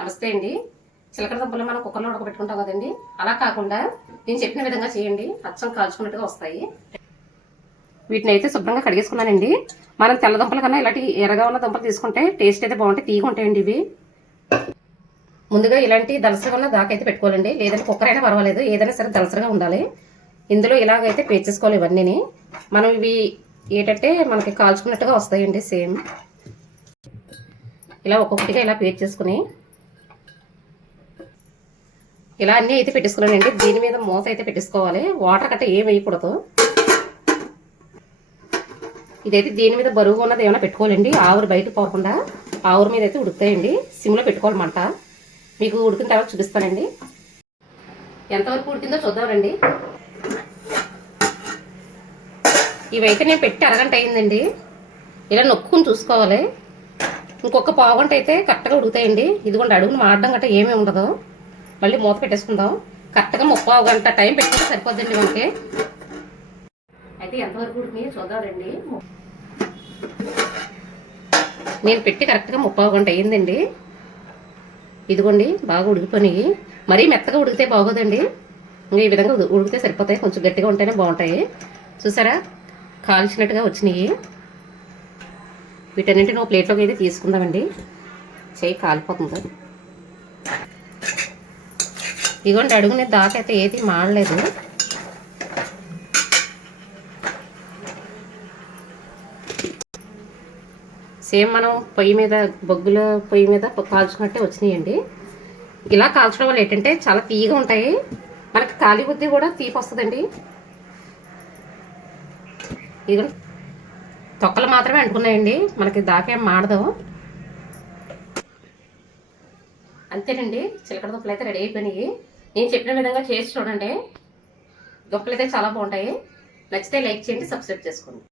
నమస్తే అండి. చిలకడ దుంపలు మనం కుక్కర్లో ఉడకబెట్టుకుంటాం కదండి, అలా కాకుండా నేను చెప్పిన విధంగా చేయండి, అచ్చం కాల్చుకున్నట్టుగా వస్తాయి. వీటిని అయితే శుభ్రంగా కడిగేసుకున్నానండి. మనం తెల్ల దుంపల కన్నా ఇలాంటి ఎర్రగా ఉన్న దుంపలు తీసుకుంటే టేస్ట్ అయితే బాగుంటాయి, తీగ ఉంటాయండి ఇవి. ముందుగా ఇలాంటి దలసరిగా ఉన్న దాకైతే పెట్టుకోవాలండి, లేదంటే కుక్కర్ అయినా పర్వాలేదు, ఏదైనా సరే దలసరిగా ఉండాలి. ఇందులో ఇలాగైతే పేర్చేసుకోవాలి ఇవన్నీ. మనం ఇవి ఏంటంటే మనకి కాల్చుకున్నట్టుగా వస్తాయండి. సేమ్ ఇలా ఒక్కొక్కటిగా ఇలా పేర్చేసుకుని ఇలా అన్నీ అయితే పెట్టేసుకోవాలండి. దీని మీద మూత అయితే పెట్టేసుకోవాలి, వాటర్ కట్ట ఏం వేయకూడదు. ఇదైతే దీని మీద బరువు ఉన్నది ఏమైనా పెట్టుకోవాలండి, ఆవురు బయటకు పోకుండా. ఆవురు మీద అయితే ఉడుకుతాయండి, సిమ్లో పెట్టుకోవాలి మంట. మీకు ఉడికిన తర్వాత చూపిస్తానండి. ఎంతవరకు ఉడికిందో చూద్దామండి. ఇవైతే నేను పెట్టి అరగంట అయిందండి. ఇలా నొక్కుని చూసుకోవాలి. ఇంకొక పావు గంట అయితే కరెక్ట్గా ఉడుకుతాయండి. ఇదిగోండి, అడుగును మాడడం గట్ట ఏమీ ఉండదు. మళ్ళీ మూత పెట్టేసుకుందాం. కరెక్ట్గా 30 గంట టైం పెట్టుకుంటే సరిపోద్దండి మనకి. అయితే ఎంతవరకు ఉడికినాయో చూద్దామండి. నేను పెట్టి కరెక్ట్గా 30 గంట అయ్యిందండి. ఇదిగోండి, బాగా ఉడికిపోయినాయి. మరీ మెత్తగా ఉడికితే బాగోదండి, ఇంకా ఈ విధంగా ఉడికితే సరిపోతాయి. కొంచెం గట్టిగా ఉంటేనే బాగుంటాయి. చూసారా, కాల్చినట్టుగా వచ్చినాయి. వీటన్నింటిని ఒక ప్లేట్లోకి అయితే తీసుకుందామండి. చేయి కాలిపోతుంది. ఇదిగోండి, అడుగునే దాకైతే ఏది మాడలేదు. సేమ్ మనం పొయ్యి మీద బొగ్గుల పొయ్యి మీద కాల్చుకున్నట్టే వచ్చినాయండి. ఇలా కాల్చడం వల్ల ఏంటంటే చాలా తీయగా ఉంటాయి, మనకి కాలి బుద్ధి కూడా తీపి వస్తుందండి. ఇదిగోండి, తొక్కలు మాత్రమే అంటున్నాయండి, మనకి దాకేం మాడదు. అంతేనండి, చిలకడ దుంపలు అయితే రెడీ అయిపోయినాయి. నేను చెప్పిన విధంగా చేసి చూడండి, దుంపలు అయితే చాలా బాగుంటాయి. నచ్చితే లైక్ చేయండి, సబ్స్క్రైబ్ చేసుకోండి.